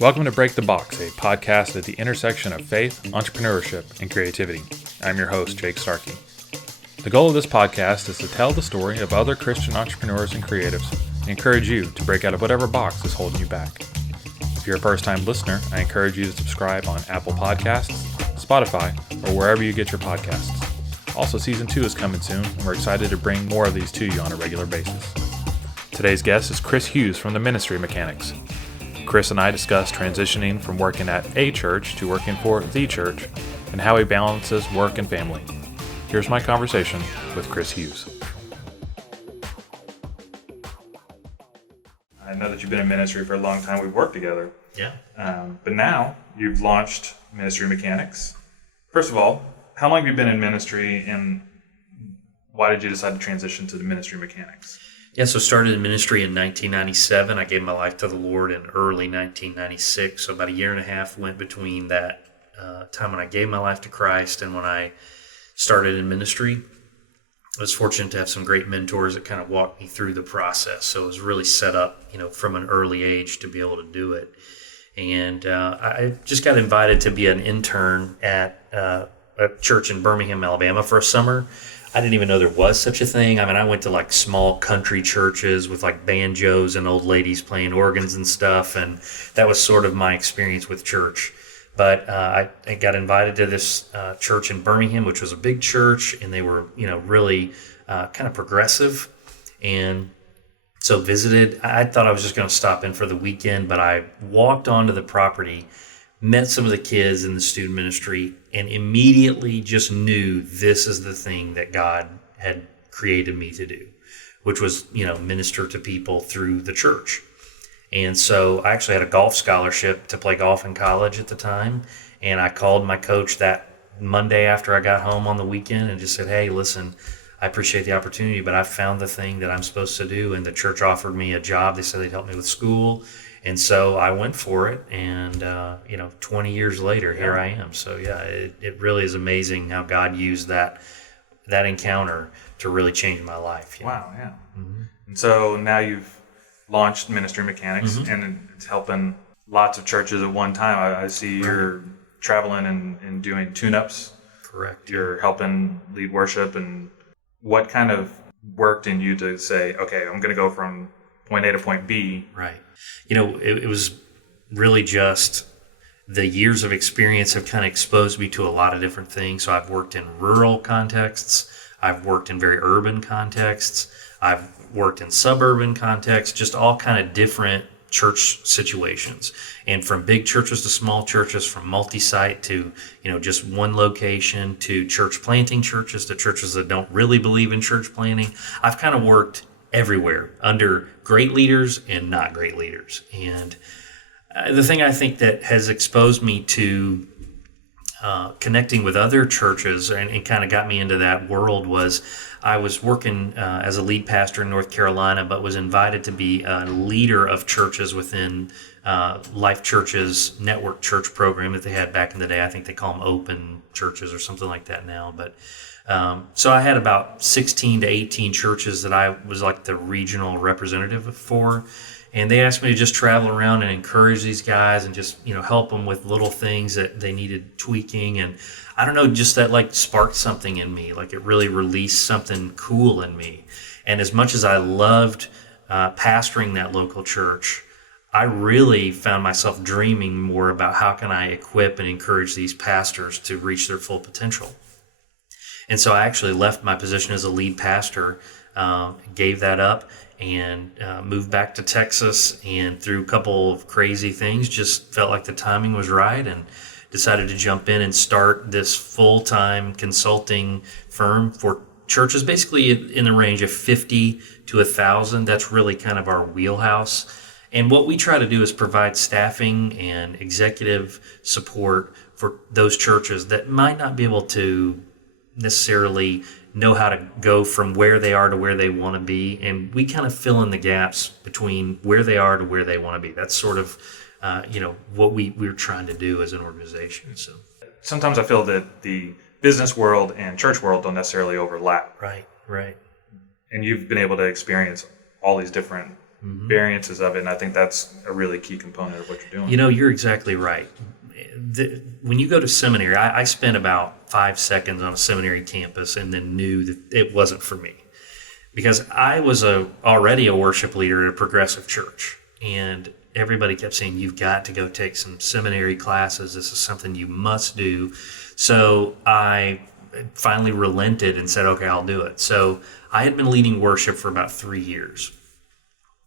Welcome to Break the Box, a podcast at the intersection of faith, entrepreneurship, and creativity. I'm your host, Jake Starkey. The goal of this podcast is to tell the story of other Christian entrepreneurs and creatives and encourage you to break out of whatever box is holding you back. If you're a first-time listener, I encourage you to subscribe on Apple Podcasts, Spotify, or wherever you get your podcasts. Also, Season 2 is coming soon, and we're excited to bring more of these to you on a regular basis. Today's guest is Chris Hughes from the Ministry Mechanics. Chris and I discussed transitioning from working at a church to working for the church and how he balances work and family. Here's my conversation with Chris Hughes. I know that you've been in ministry for a long time. We've worked together. Yeah. But now you've launched Ministry Mechanics. First of all, how long have you been in ministry and why did you decide to transition to the Ministry Mechanics? Yeah, so started in ministry in 1997. I gave my life to the Lord in early 1996. So about a year and a half went between that time when I gave my life to Christ and when I started in ministry. I was fortunate to have some great mentors that kind of walked me through the process. So it was really set up, from an early age to be able to do it. And I just got invited to be an intern at a church in Birmingham, Alabama for a summer. I didn't even know there was such a thing. I mean, I went to like small country churches with like banjos and old ladies playing organs and stuff, and that was sort of my experience with church. But I got invited to this church in Birmingham, which was a big church, and they were, really kind of progressive. And so visited. I thought I was just going to stop in for the weekend, but I walked onto the property, met some of the kids in the student ministry, and immediately just knew this is the thing that God had created me to do, which was, minister to people through the church. And so I actually had a golf scholarship to play golf in college at the time, and I called my coach that Monday after I got home on the weekend and just said, hey, listen, I appreciate the opportunity, but I found the thing that I'm supposed to do, and the church offered me a job. They said they'd help me with school. And so I went for it, and 20 years later, here I am. So yeah, it really is amazing how God used that encounter to really change my life. Wow, yeah. Mm-hmm. And so now you've launched Ministry Mechanics, mm-hmm. and it's helping lots of churches at one time. I see you're traveling and doing tune-ups. Correct. You're helping lead worship, and what kind of worked in you to say, okay, I'm going to go from point A to point B? Right. It was really just the years of experience have kind of exposed me to a lot of different things. So I've worked in rural contexts. I've worked in very urban contexts. I've worked in suburban contexts, just all kind of different church situations. And from big churches to small churches, from multi-site to, just one location, to church planting churches, to churches that don't really believe in church planting. I've kind of worked everywhere under great leaders and not great leaders. And the thing I think that has exposed me to connecting with other churches and kind of got me into that world was I was working as a lead pastor in North Carolina, but was invited to be a leader of churches within Life Church's network church program that they had back in the day. I think they call them open churches or something like that now. But so I had about 16 to 18 churches that I was like the regional representative for. And they asked me to just travel around and encourage these guys and just, help them with little things that they needed tweaking. And I don't know, just that like sparked something in me. Like it really released something cool in me. And as much as I loved pastoring that local church, I really found myself dreaming more about how can I equip and encourage these pastors to reach their full potential. And so I actually left my position as a lead pastor, gave that up, and moved back to Texas, and through a couple of crazy things, just felt like the timing was right and decided to jump in and start this full-time consulting firm for churches, basically in the range of 50 to 1,000. That's really kind of our wheelhouse. And what we try to do is provide staffing and executive support for those churches that might not be able to necessarily know how to go from where they are to where they want to be. And we kind of fill in the gaps between where they are to where they want to be. That's sort of, what we're trying to do as an organization. So sometimes I feel that the business world and church world don't necessarily overlap. Right. And you've been able to experience all these different variances of it. And I think that's a really key component of what you're doing. You're exactly right. When you go to seminary, I spent about 5 seconds on a seminary campus and then knew that it wasn't for me. Because I was already a worship leader at a progressive church. And everybody kept saying, you've got to go take some seminary classes. This is something you must do. So I finally relented and said, okay, I'll do it. So I had been leading worship for about 3 years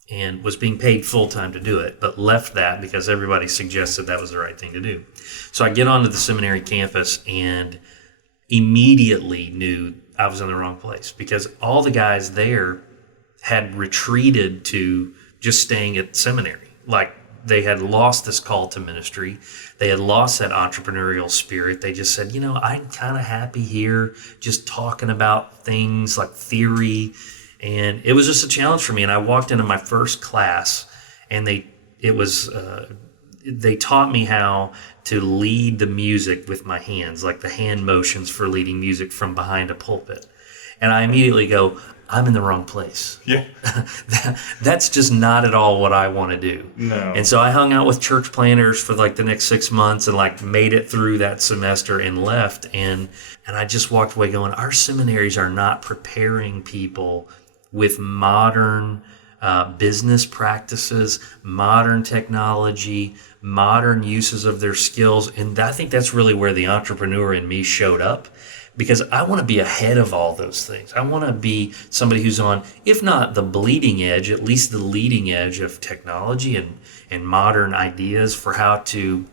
and was being paid full-time to do it, but left that because everybody suggested that was the right thing to do. So I get onto the seminary campus and immediately knew I was in the wrong place because all the guys there had retreated to just staying at seminary. Like they had lost this call to ministry. They had lost that entrepreneurial spirit. They just said, I'm kind of happy here just talking about things like theory. And it was just a challenge for me. And I walked into my first class and they taught me how to lead the music with my hands, like the hand motions for leading music from behind a pulpit. And I immediately go, I'm in the wrong place. Yeah. That's just not at all what I want to do. No. And so I hung out with church planners for like the next 6 months and like made it through that semester and left. And I just walked away going, our seminaries are not preparing people with modern business practices, modern technology, modern uses of their skills. And I think that's really where the entrepreneur in me showed up. Because I want to be ahead of all those things. I want to be somebody who's on, if not the bleeding edge, at least the leading edge of technology and modern ideas for how to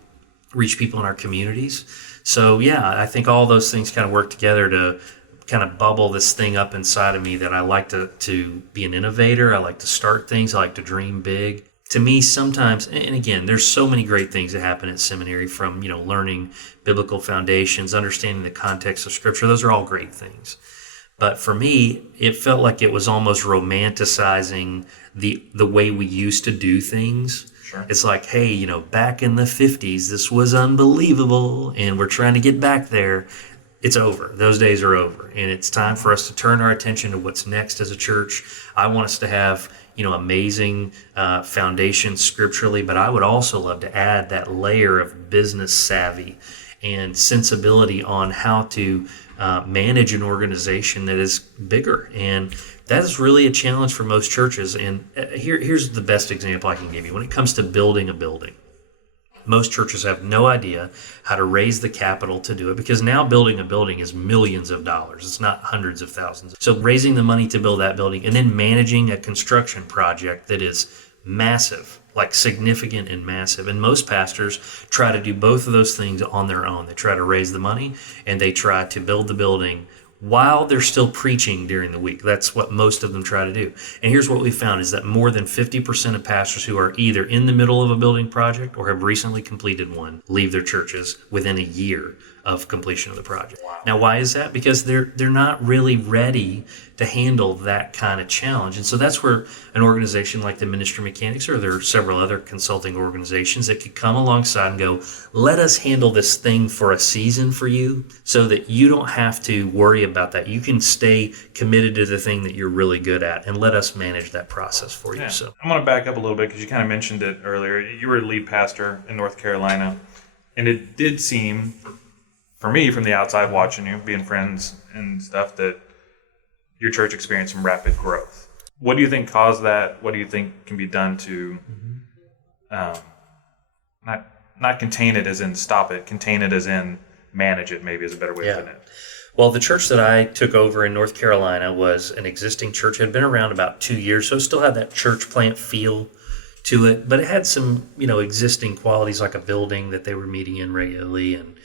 reach people in our communities. So yeah, I think all those things kind of work together to kind of bubble this thing up inside of me that I like to be an innovator. I like to start things. I like to dream big. To me, sometimes, and again, there's so many great things that happen at seminary from, learning biblical foundations, understanding the context of Scripture. Those are all great things. But for me, it felt like it was almost romanticizing the way we used to do things. Sure. It's like, hey, back in the 50s, this was unbelievable, and we're trying to get back there. It's over. Those days are over. And it's time for us to turn our attention to what's next as a church. I want us to have amazing foundation scripturally, but I would also love to add that layer of business savvy and sensibility on how to manage an organization that is bigger. And that is really a challenge for most churches. And here's the best example I can give you. When it comes to building a building, most churches have no idea how to raise the capital to do it because now building a building is millions of dollars. It's not hundreds of thousands. So raising the money to build that building and then managing a construction project that is massive, like significant and massive. And most pastors try to do both of those things on their own. They try to raise the money and they try to build the building while they're still preaching during the week. That's what most of them try to do. And here's what we found is that more than 50% of pastors who are either in the middle of a building project or have recently completed one leave their churches within a year of completion of the project. Wow. Now, why is that? Because they're not really ready to handle that kind of challenge. And so that's where an organization like the Ministry Mechanics, or there are several other consulting organizations that could come alongside and go, let us handle this thing for a season for you so that you don't have to worry about that. You can stay committed to the thing that you're really good at and let us manage that process for you. Yeah. So I'm going to back up a little bit because you kind of mentioned it earlier. You were a lead pastor in North Carolina, and it did seem, for me, from the outside watching you, being friends and stuff, that your church experienced some rapid growth. What do you think caused that? What do you think can be done to not contain it as in stop it, contain it as in manage it, maybe is a better way of putting it? Well, the church that I took over in North Carolina was an existing church. It had been around about 2 years, so it still had that church plant feel to it, but it had some, existing qualities like a building that they were meeting in regularly and,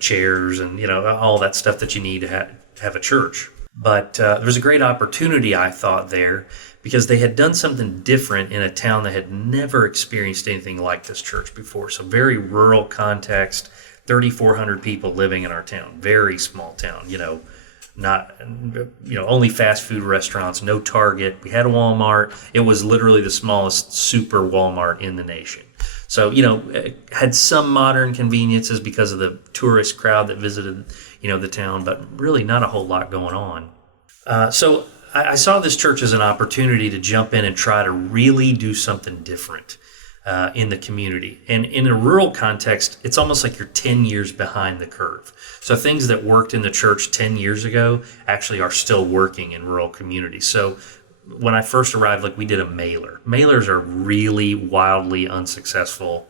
chairs and, all that stuff that you need to have a church. But there was a great opportunity, I thought, there because they had done something different in a town that had never experienced anything like this church before. So very rural context, 3,400 people living in our town, very small town, not, only fast food restaurants, no Target. We had a Walmart. It was literally the smallest super Walmart in the nation. So, it had some modern conveniences because of the tourist crowd that visited, the town, but really not a whole lot going on. So I saw this church as an opportunity to jump in and try to really do something different in the community. And in a rural context, it's almost like you're 10 years behind the curve. So things that worked in the church 10 years ago actually are still working in rural communities. So when I first arrived, like, we did a mailer. Mailers are really wildly unsuccessful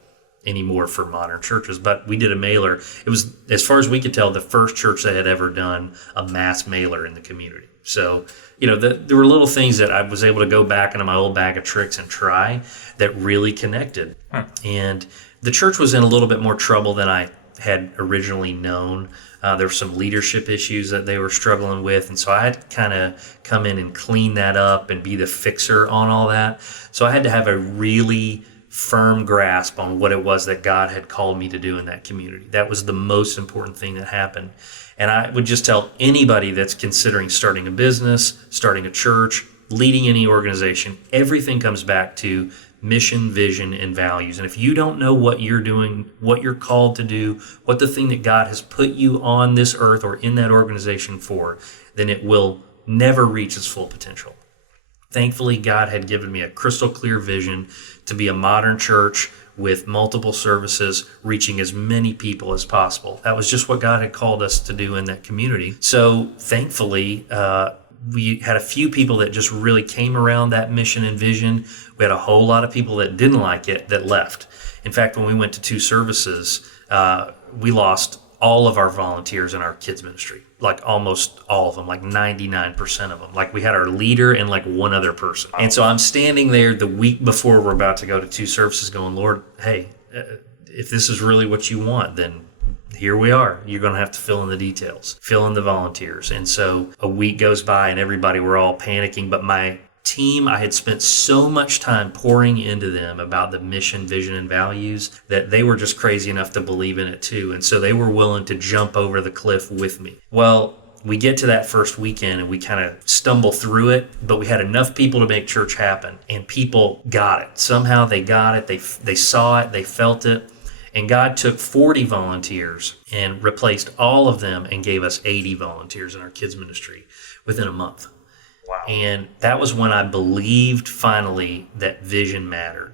anymore for modern churches, but we did a mailer. It was, as far as we could tell, the first church that had ever done a mass mailer in the community. So, there were little things that I was able to go back into my old bag of tricks and try that really connected. And the church was in a little bit more trouble than I had originally known. There were some leadership issues that they were struggling with, and so I had to kind of come in and clean that up and be the fixer on all that. So I had to have a really firm grasp on what it was that God had called me to do in that community. That was the most important thing that happened. And I would just tell anybody that's considering starting a business, starting a church, leading any organization, everything comes back to mission, vision, and values. And if you don't know what you're doing, what you're called to do, what the thing that God has put you on this earth or in that organization for, then it will never reach its full potential. Thankfully, God had given me a crystal clear vision to be a modern church with multiple services, reaching as many people as possible. That was just what God had called us to do in that community. So thankfully, we had a few people that just really came around that mission and vision. We had a whole lot of people that didn't like it that left. In fact, when we went to 2 services, we lost all of our volunteers in our kids ministry, like almost all of them, like 99% of them. Like, we had our leader and like one other person. And so I'm standing there the week before we're about to go to 2 services going, Lord, hey, if this is really what you want, then here we are. You're going to have to fill in the details, fill in the volunteers. And so a week goes by and everybody, we're all panicking. But my team, I had spent so much time pouring into them about the mission, vision, and values that they were just crazy enough to believe in it too. And so they were willing to jump over the cliff with me. Well, we get to that first weekend and we kind of stumble through it, but we had enough people to make church happen, and people got it. Somehow they got it. They saw it. They felt it. And God took 40 volunteers and replaced all of them and gave us 80 volunteers in our kids ministry within a month. Wow. And that was when I believed finally that vision mattered,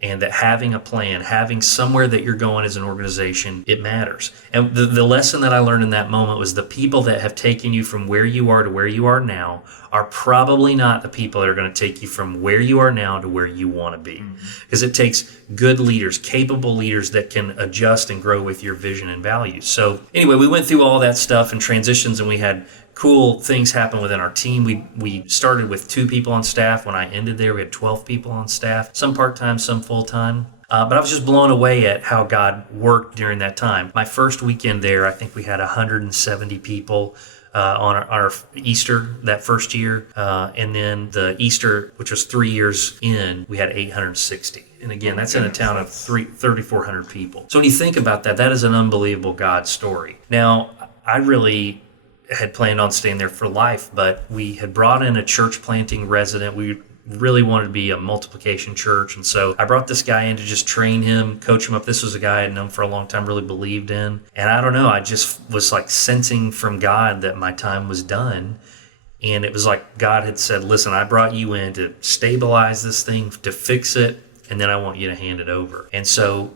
and that having a plan, having somewhere that you're going as an organization, it matters. And the lesson that I learned in that moment was the people that have taken you from where you are to where you are now are probably not the people that are going to take you from where you are now to where you want to be. Because it takes good leaders, capable leaders that can adjust and grow with your vision and values. So anyway, we went through all that stuff and transitions, and we had cool things happen within our team. We started with 2 people on staff. When I ended there, we had 12 people on staff, some part-time, some full-time. But I was just blown away at how God worked during that time. My first weekend there, I think we had 170 people on our Easter that first year. And then the Easter, which was 3 years in, we had 860. And again, that's in a town of 3,400 people. So when you think about that, that is an unbelievable God story. Now, I really had planned on staying there for life, but we had brought in a church planting resident. We really wanted to be a multiplication church. And so I brought this guy in to just train him, coach him up. This was a guy I had known for a long time, really believed in. And I don't know, I just was like sensing from God that my time was done. And it was like God had said, listen, I brought you in to stabilize this thing, to fix it, and then I want you to hand it over. And so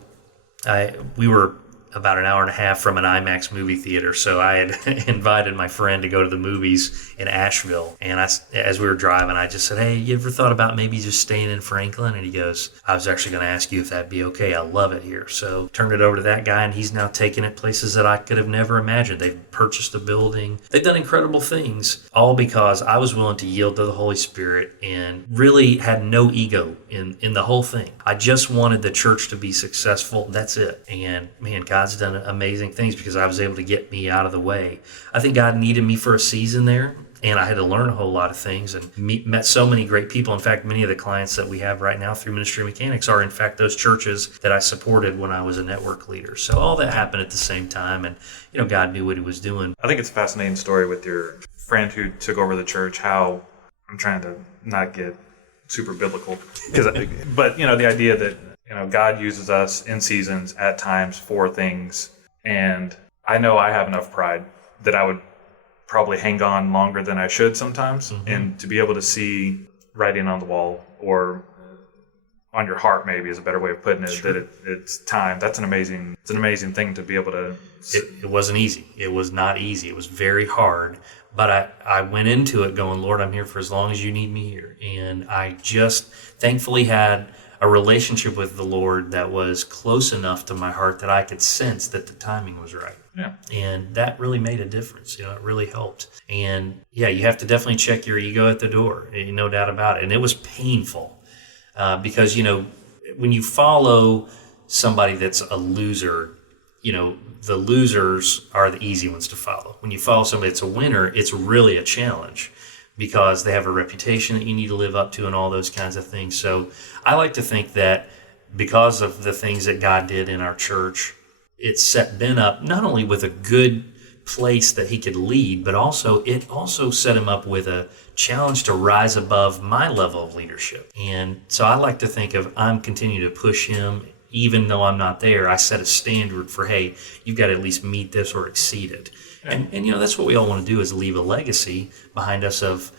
we were about an hour and a half from an IMAX movie theater. So I had invited my friend to go to the movies in Asheville. And as we were driving, I just said, hey, you ever thought about maybe just staying in Franklin? And he goes, I was actually going to ask you if that'd be okay. I love it here. So turned it over to that guy, and he's now taking it places that I could have never imagined. They've purchased a building. They've done incredible things, all because I was willing to yield to the Holy Spirit and really had no ego in the whole thing. I just wanted the church to be successful. That's it. And man, God's done amazing things because I was able to get me out of the way. I think God needed me for a season there, and I had to learn a whole lot of things and met so many great people. In fact, many of the clients that we have right now through Ministry Mechanics are in fact those churches that I supported when I was a network leader. So all that happened at the same time, and God knew what he was doing. I think it's a fascinating story with your friend who took over the church, how I'm trying to not get super biblical, but the idea that God uses us in seasons at times for things. And I know I have enough pride that I would probably hang on longer than I should sometimes. And to be able to see writing on the wall, or on your heart maybe is a better way of putting it, that it's time. That's an amazing thing to be able to. It wasn't easy. It was not easy. It was very hard. But I went into it going, Lord, I'm here for as long as you need me here. And I just thankfully had a relationship with the Lord that was close enough to my heart that I could sense that the timing was right. Yeah. And that really made a difference. It really helped. And yeah, you have to definitely check your ego at the door. No doubt about it. And it was painful because, when you follow somebody that's a loser, the losers are the easy ones to follow. When you follow somebody that's a winner, it's really a challenge because they have a reputation that you need to live up to and all those kinds of things. So I like to think that because of the things that God did in our church, it set Ben up not only with a good place that he could lead, but it also set him up with a challenge to rise above my level of leadership. And so I like to think of I'm continuing to push him. Even though I'm not there, I set a standard for, hey, you've got to at least meet this or exceed it. Yeah. And that's what we all want to do, is leave a legacy behind us of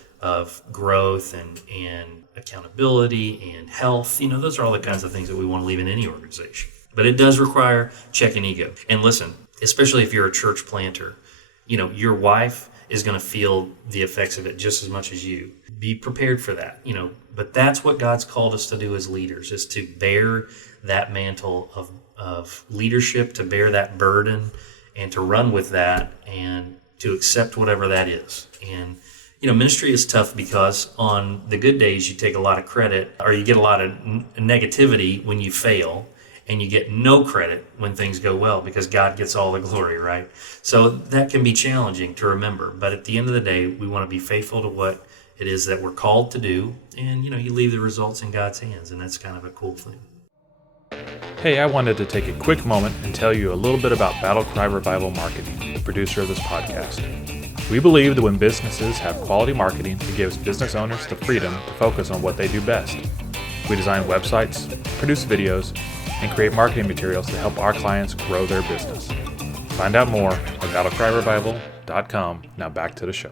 growth and accountability and health. Those are all the kinds of things that we want to leave in any organization. But it does require checking ego. And listen, especially if you're a church planter, your wife is going to feel the effects of it just as much as you. Be prepared for that, But that's what God's called us to do as leaders, is to bear that mantle of leadership, to bear that burden, and to run with that, and to accept whatever that is. And, ministry is tough because on the good days you take a lot of credit, or you get a lot of negativity when you fail, and you get no credit when things go well because God gets all the glory, right? So that can be challenging to remember. But at the end of the day, we want to be faithful to what it is that we're called to do. And, you leave the results in God's hands, and that's kind of a cool thing. Hey, I wanted to take a quick moment and tell you a little bit about Battle Cry Revival Marketing, the producer of this podcast. We believe that when businesses have quality marketing, it gives business owners the freedom to focus on what they do best. We design websites, produce videos, and create marketing materials to help our clients grow their business. Find out more at battlecryrevival.com. Now back to the show.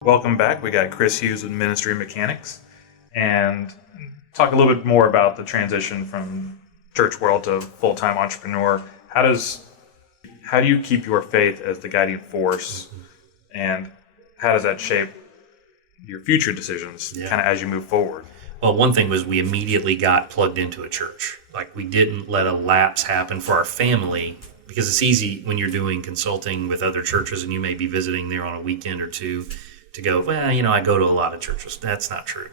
Welcome back. We got Chris Hughes with Ministry Mechanics, and talk a little bit more about the transition from church world to full-time entrepreneur. How do you keep your faith as the guiding force, and how does that shape your future decisions kind of as you move forward? Well, one thing was we immediately got plugged into a church. Like, we didn't let a lapse happen for our family, because it's easy when you're doing consulting with other churches and you may be visiting there on a weekend or two to go, well, I go to a lot of churches. That's not true.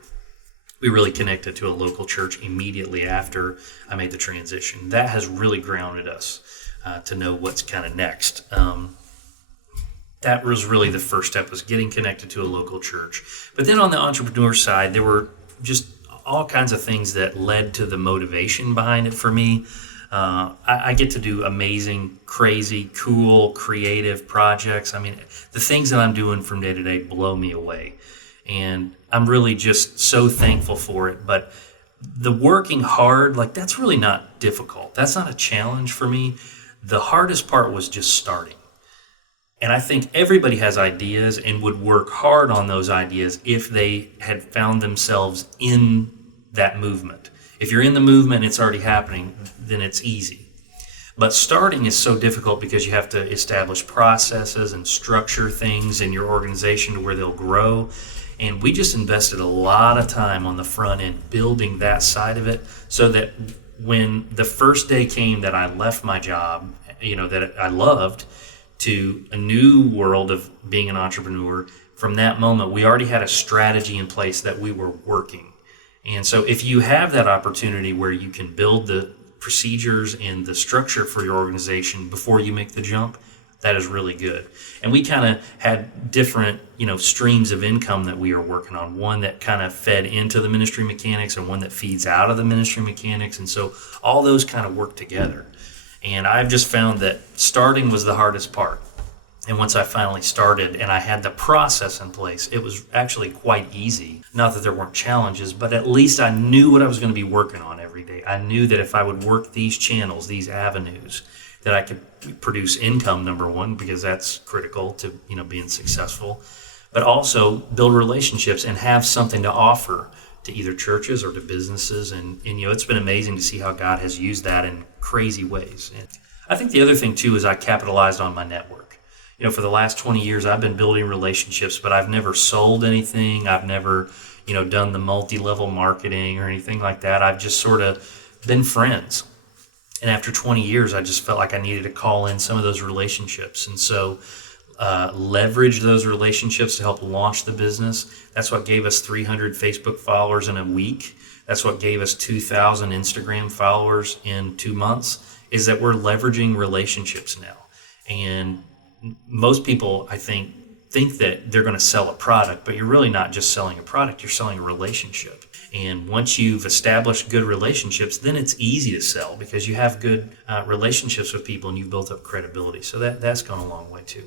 We really connected to a local church immediately after I made the transition. That has really grounded us to know what's kind of next. That was really the first step, was getting connected to a local church. But then on the entrepreneur side, there were just all kinds of things that led to the motivation behind it for me. I get to do amazing, crazy, cool, creative projects. I mean, the things that I'm doing from day to day blow me away. And I'm really just so thankful for it. But the working hard, that's really not difficult. That's not a challenge for me. The hardest part was just starting. And I think everybody has ideas and would work hard on those ideas if they had found themselves in that movement. If you're in the movement and it's already happening, then it's easy. But starting is so difficult because you have to establish processes and structure things in your organization to where they'll grow. And we just invested a lot of time on the front end building that side of it, so that when the first day came that I left my job, that I loved, to a new world of being an entrepreneur, from that moment, we already had a strategy in place that we were working. And so if you have that opportunity where you can build the procedures and the structure for your organization before you make the jump, that is really good. And we kind of had different, streams of income that we are working on. One that kind of fed into the ministry mechanics, and one that feeds out of the ministry mechanics. And so all those kind of work together. And I've just found that starting was the hardest part. And once I finally started and I had the process in place, it was actually quite easy. Not that there weren't challenges, but at least I knew what I was going to be working on every day. I knew that if I would work these channels, these avenues, that I could produce income, number one, because that's critical to, being successful, but also build relationships and have something to offer to either churches or to businesses. And it's been amazing to see how God has used that in crazy ways. And I think the other thing too is I capitalized on my network. For the last 20 years, I've been building relationships, but I've never sold anything. I've never, done the multi-level marketing or anything like that. I've just sort of been friends. And after 20 years, I just felt like I needed to call in some of those relationships. And so leverage those relationships to help launch the business. That's what gave us 300 Facebook followers in a week. That's what gave us 2,000 Instagram followers in 2 months, is that we're leveraging relationships now. And most people, I think that they're going to sell a product, but you're really not just selling a product, you're selling a relationship. And once you've established good relationships, then it's easy to sell because you have good relationships with people and you've built up credibility. So that's gone a long way too.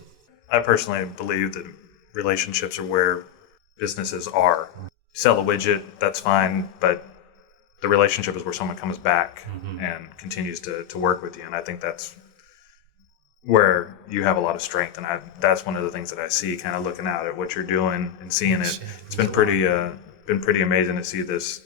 I personally believe that relationships are where businesses are. Sell a widget, that's fine, but the relationship is where someone comes back and continues to work with you. And I think that's where you have a lot of strength. And that's one of the things that I see kind of looking out at what you're doing and seeing it. It's been pretty amazing to see this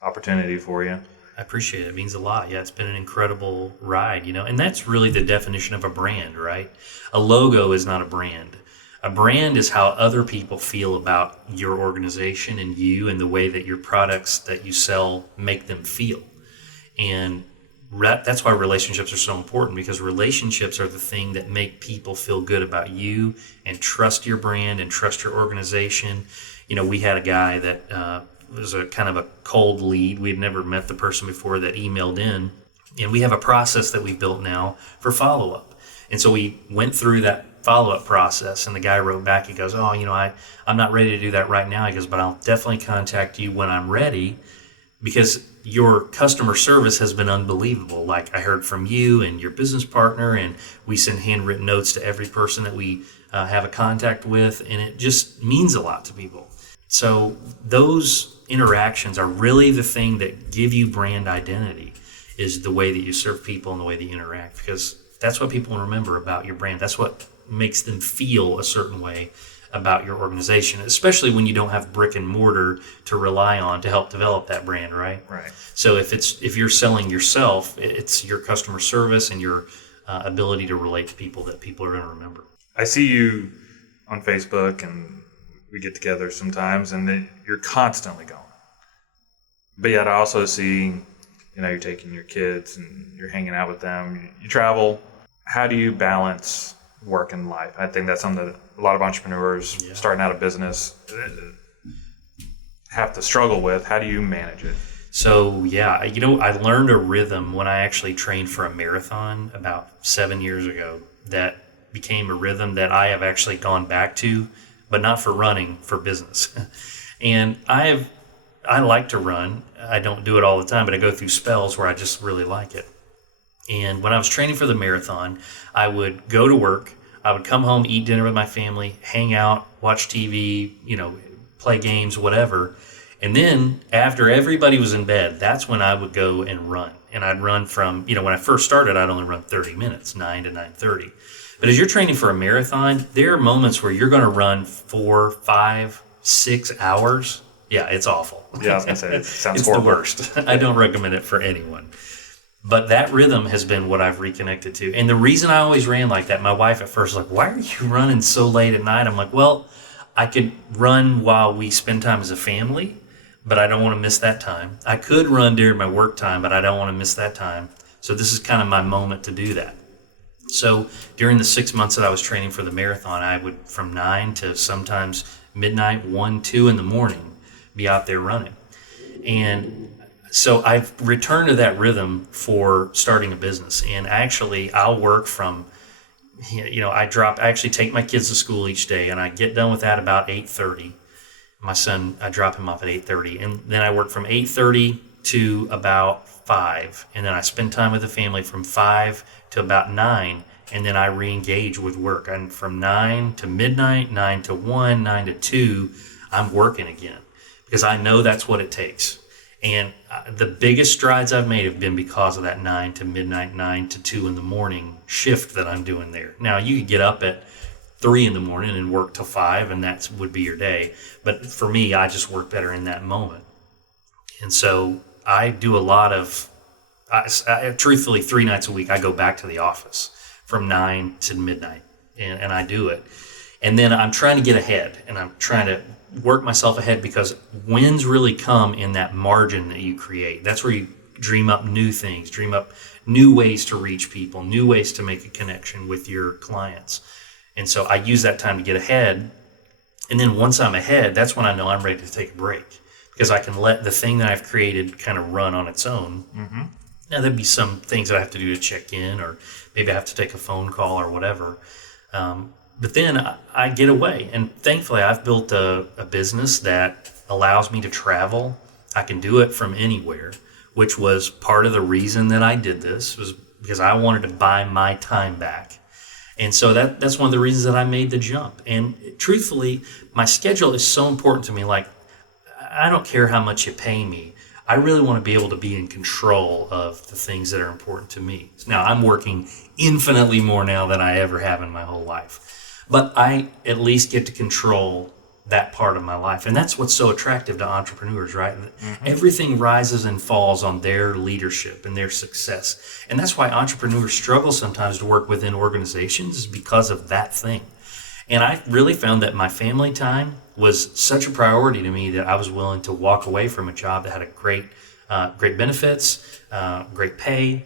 opportunity for you. I appreciate it. It means a lot. Yeah, it's been an incredible ride, and that's really the definition of a brand, right? A logo is not a brand. A brand is how other people feel about your organization and you and the way that your products that you sell make them feel. And that's why relationships are so important, because relationships are the thing that make people feel good about you and trust your brand and trust your organization. We had a guy that was a kind of a cold lead. We'd never met the person before that emailed in. And we have a process that we've built now for follow-up. And so we went through that follow-up process, and the guy wrote back, he goes, I'm not ready to do that right now. He goes, but I'll definitely contact you when I'm ready, because your customer service has been unbelievable. Like, I heard from you and your business partner, and we send handwritten notes to every person that we have a contact with, and it just means a lot to people. So those interactions are really the thing that give you brand identity, is the way that you serve people and the way that you interact, because that's what people remember about your brand. That's what makes them feel a certain way about your organization, especially when you don't have brick and mortar to rely on to help develop that brand, right? Right. So if you're selling yourself, it's your customer service and your ability to relate to people that people are going to remember. I see you on Facebook, and we get together sometimes, and you're constantly going. But yet I also see, you're taking your kids and you're hanging out with them. You travel. How do you balance work and life? I think that's something that a lot of entrepreneurs starting out a business have to struggle with. How do you manage it? So, I learned a rhythm when I actually trained for a marathon about 7 years ago that became a rhythm that I have actually gone back to, but not for running, for business. And I like to run. I don't do it all the time, but I go through spells where I just really like it. And when I was training for the marathon, I would go to work, I would come home, eat dinner with my family, hang out, watch TV, play games, whatever. And then after everybody was in bed, that's when I would go and run. And I'd run from, when I first started, I'd only run 30 minutes, 9 to 9:30. But as you're training for a marathon, there are moments where you're going to run 4, 5, 6 hours. Yeah, it's awful. Yeah, I was going to say, it sounds it's horrible. The worst. I don't recommend it for anyone. But that rhythm has been what I've reconnected to. And the reason I always ran like that, my wife at first was like, why are you running so late at night? I'm like, well, I could run while we spend time as a family, but I don't want to miss that time. I could run during my work time, but I don't want to miss that time. So this is kind of my moment to do that. So during the 6 months that I was training for the marathon, I would, from 9 to sometimes midnight, 1, 2 in the morning, be out there running. And so I've returned to that rhythm for starting a business. And actually, I'll work from, I actually take my kids to school each day, and I get done with that about 8:30. My son, I drop him off at 8:30. And then I work from 8:30 to about 5. And then I spend time with the family from 5 to about 9. And then I re-engage with work. And from 9 to midnight, 9 to 1, 9 to 2, I'm working again. Because I know that's what it takes. And the biggest strides I've made have been because of that 9 to midnight, 9 to 2 in the morning shift that I'm doing there. Now, you could get up at 3 in the morning and work till 5, and that would be your day. But for me, I just work better in that moment. And so I do a lot of, truthfully, 3 nights a week, I go back to the office from 9 to midnight, and I do it. And then I'm trying to get ahead, and I'm trying to work myself ahead, because wins really come in that margin that you create. That's where you dream up new things, dream up new ways to reach people, new ways to make a connection with your clients. And so I use that time to get ahead. And then once I'm ahead, that's when I know I'm ready to take a break, because I can let the thing that I've created kind of run on its own. Mm-hmm. Now, there'd be some things that I have to do to check in, or maybe I have to take a phone call or whatever. But then I get away, and thankfully I've built a business that allows me to travel. I can do it from anywhere, which was part of the reason that I did this, was because I wanted to buy my time back. And so that's one of the reasons that I made the jump. And truthfully, my schedule is so important to me. Like, I don't care how much you pay me. I really want to be able to be in control of the things that are important to me. Now, I'm working infinitely more now than I ever have in my whole life. But I at least get to control that part of my life. And that's what's so attractive to entrepreneurs, right? Mm-hmm. Everything rises and falls on their leadership and their success. And that's why entrepreneurs struggle sometimes to work within organizations, is because of that thing. And I really found that my family time was such a priority to me that I was willing to walk away from a job that had a great benefits, great pay,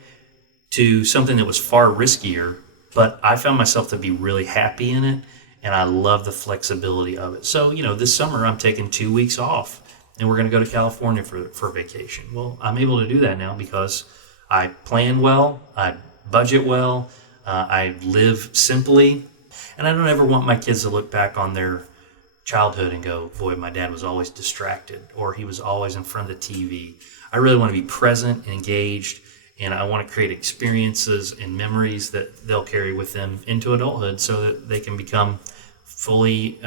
to something that was far riskier. But I found myself to be really happy in it, and I love the flexibility of it. So, this summer I'm taking 2 weeks off, and we're going to go to California for vacation. Well, I'm able to do that now because I plan well, I budget well, I live simply, and I don't ever want my kids to look back on their childhood and go, boy, my dad was always distracted, or he was always in front of the TV. I really want to be present, engaged, and I want to create experiences and memories that they'll carry with them into adulthood, so that they can become fully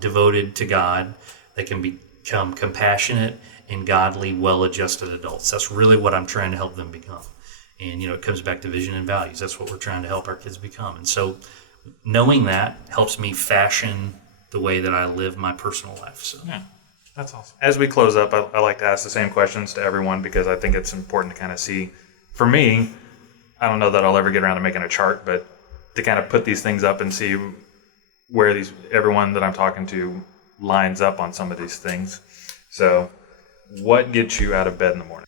devoted to God. They can become compassionate and godly, well-adjusted adults. That's really what I'm trying to help them become. And, it comes back to vision and values. That's what we're trying to help our kids become. And so knowing that helps me fashion the way that I live my personal life. So yeah, that's awesome. As we close up, I like to ask the same questions to everyone, because I think it's important to kind of see. For me, I don't know that I'll ever get around to making a chart, but to kind of put these things up and see where everyone that I'm talking to lines up on some of these things. So what gets you out of bed in the morning?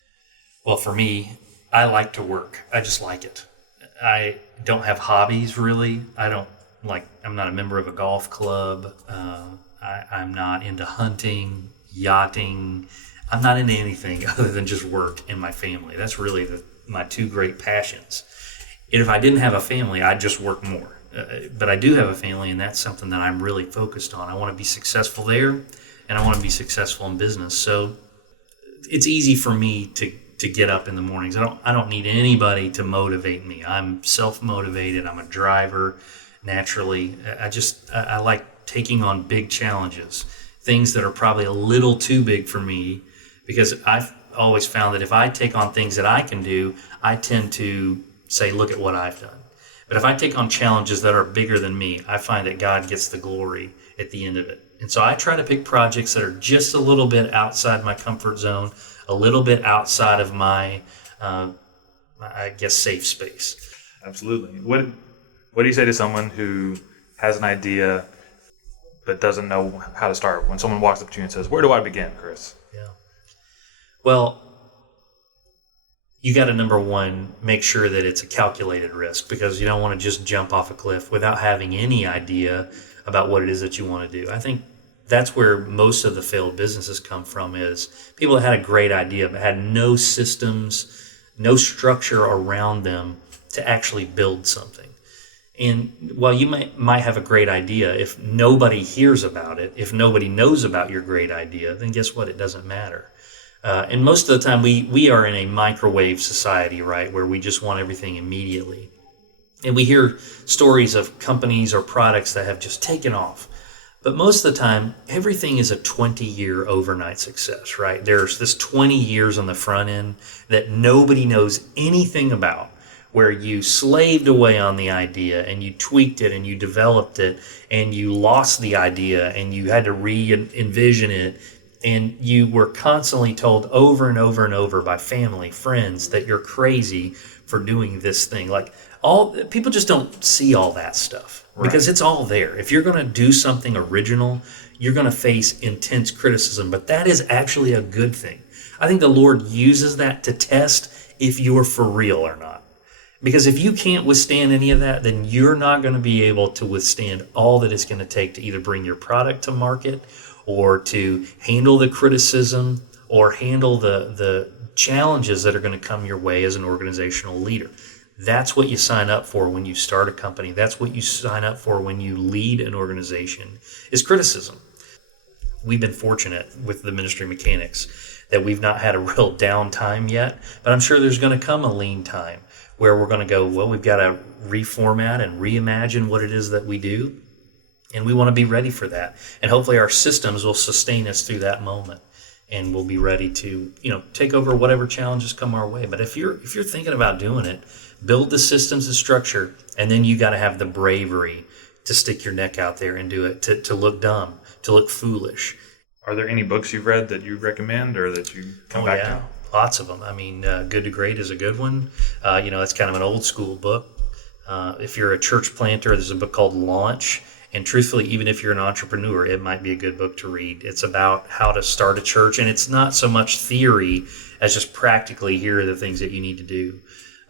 Well, for me, I like to work. I just like it. I don't have hobbies, really. I'm not a member of a golf club. I'm not into hunting, yachting. I'm not into anything other than just work and my family. That's really my two great passions. And if I didn't have a family, I'd just work more. But I do have a family, and that's something that I'm really focused on. I want to be successful there, and I want to be successful in business. So it's easy for me to get up in the mornings. I don't need anybody to motivate me. I'm self-motivated. I'm a driver naturally. I like taking on big challenges, things that are probably a little too big for me, because I've always found that if I take on things that I can do, I tend to say, look at what I've done. But if I take on challenges that are bigger than me, I find that God gets the glory at the end of it. And so I try to pick projects that are just a little bit outside my comfort zone, a little bit outside of my, safe space. Absolutely. What do you say to someone who has an idea but doesn't know how to start? When someone walks up to you and says, where do I begin, Chris? Yeah. Well, you got to, number one, make sure that it's a calculated risk, because you don't want to just jump off a cliff without having any idea about what it is that you want to do. I think that's where most of the failed businesses come from, is people that had a great idea but had no systems, no structure around them to actually build something. And while you might have a great idea, if nobody hears about it, if nobody knows about your great idea, then guess what? It doesn't matter. And most of the time we are in a microwave society, right, where we just want everything immediately. And we hear stories of companies or products that have just taken off. But most of the time, everything is a 20-year overnight success, right? There's this 20 years on the front end that nobody knows anything about, where you slaved away on the idea and you tweaked it and you developed it and you lost the idea and you had to re-envision it. And you were constantly told over and over and over by family, friends, that you're crazy for doing this thing. Like, all people just don't see all that stuff. Right. Because it's all there. If you're going to do something original, you're going to face intense criticism, but that is actually a good thing. I think the Lord uses that to test if you're for real or not. Because if you can't withstand any of that, then you're not going to be able to withstand all that it's going to take to either bring your product to market or to handle the criticism or handle the challenges that are going to come your way as an organizational leader. That's what you sign up for when you start a company. That's what you sign up for when you lead an organization, is criticism. We've been fortunate with the Ministry Mechanics that we've not had a real downtime yet, but I'm sure there's going to come a lean time where we're going to go, well, we've got to reformat and reimagine what it is that we do, and we want to be ready for that. And hopefully our systems will sustain us through that moment, and we'll be ready to, take over whatever challenges come our way. But if you're thinking about doing it, build the systems and structure, and then you got to have the bravery to stick your neck out there and do it, to look dumb, to look foolish. Are there any books you've read that you recommend or that you come back to? Lots of them. I mean, Good to Great is a good one. It's kind of an old school book. If you're a church planter, there's a book called Launch. And truthfully, even if you're an entrepreneur, it might be a good book to read. It's about how to start a church, and it's not so much theory as just practically, here are the things that you need to do.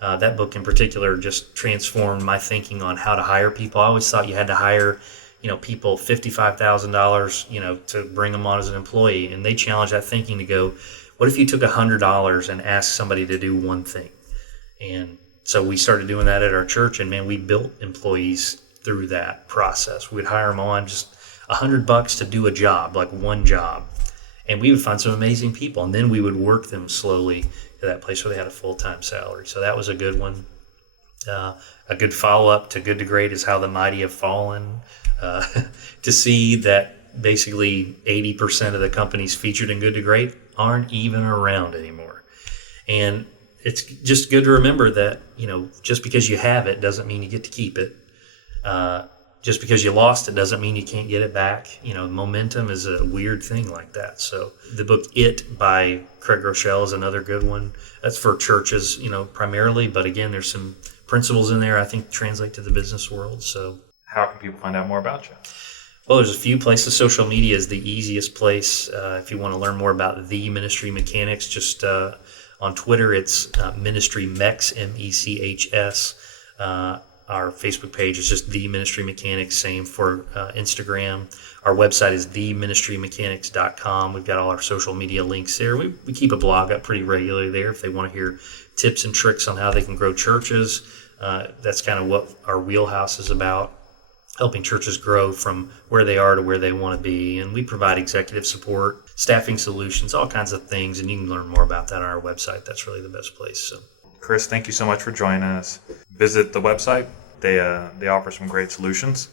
That book in particular just transformed my thinking on how to hire people. I always thought you had to hire, people $55,000, to bring them on as an employee. And they challenged that thinking to go, what if you took $100 and asked somebody to do one thing? And so we started doing that at our church, and man, we built employees through that process. We'd hire them on just $100 to do a job, like one job. And we would find some amazing people, and then we would work them slowly to that place where they had a full-time salary. So that was a good one. A good follow-up to Good to Great is How the Mighty Have Fallen. To see that basically 80% of the companies featured in Good to Great aren't even around anymore. And it's just good to remember that, just because you have it doesn't mean you get to keep it. Just because you lost it doesn't mean you can't get it back. Momentum is a weird thing like that. So the book It by Craig Rochelle is another good one. That's for churches, primarily. But again, there's some principles in there I think translate to the business world. So how can people find out more about you? Well, there's a few places. Social media is the easiest place. If you want to learn more about the Ministry Mechanics, just on Twitter, it's Ministry Mex, MECHS. Our Facebook page is just The Ministry Mechanics, same for Instagram. Our website is theministrymechanics.com. We've got all our social media links there. We keep a blog up pretty regularly there if they want to hear tips and tricks on how they can grow churches. That's kind of what our wheelhouse is about, helping churches grow from where they are to where they want to be. And we provide executive support, staffing solutions, all kinds of things. And you can learn more about that on our website. That's really the best place. So, Chris, thank you so much for joining us. Visit the website. They offer some great solutions.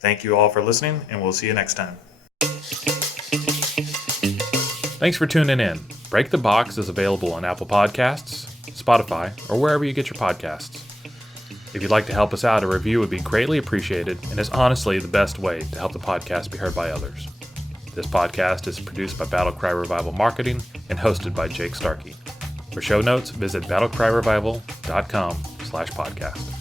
Thank you all for listening, and we'll see you next time. Thanks for tuning in. Break the Box is available on Apple Podcasts, Spotify, or wherever you get your podcasts. If you'd like to help us out, a review would be greatly appreciated and is honestly the best way to help the podcast be heard by others. This podcast is produced by Battle Cry Revival Marketing and hosted by Jake Starkey. For show notes, visit battlecryrevival.com/podcast.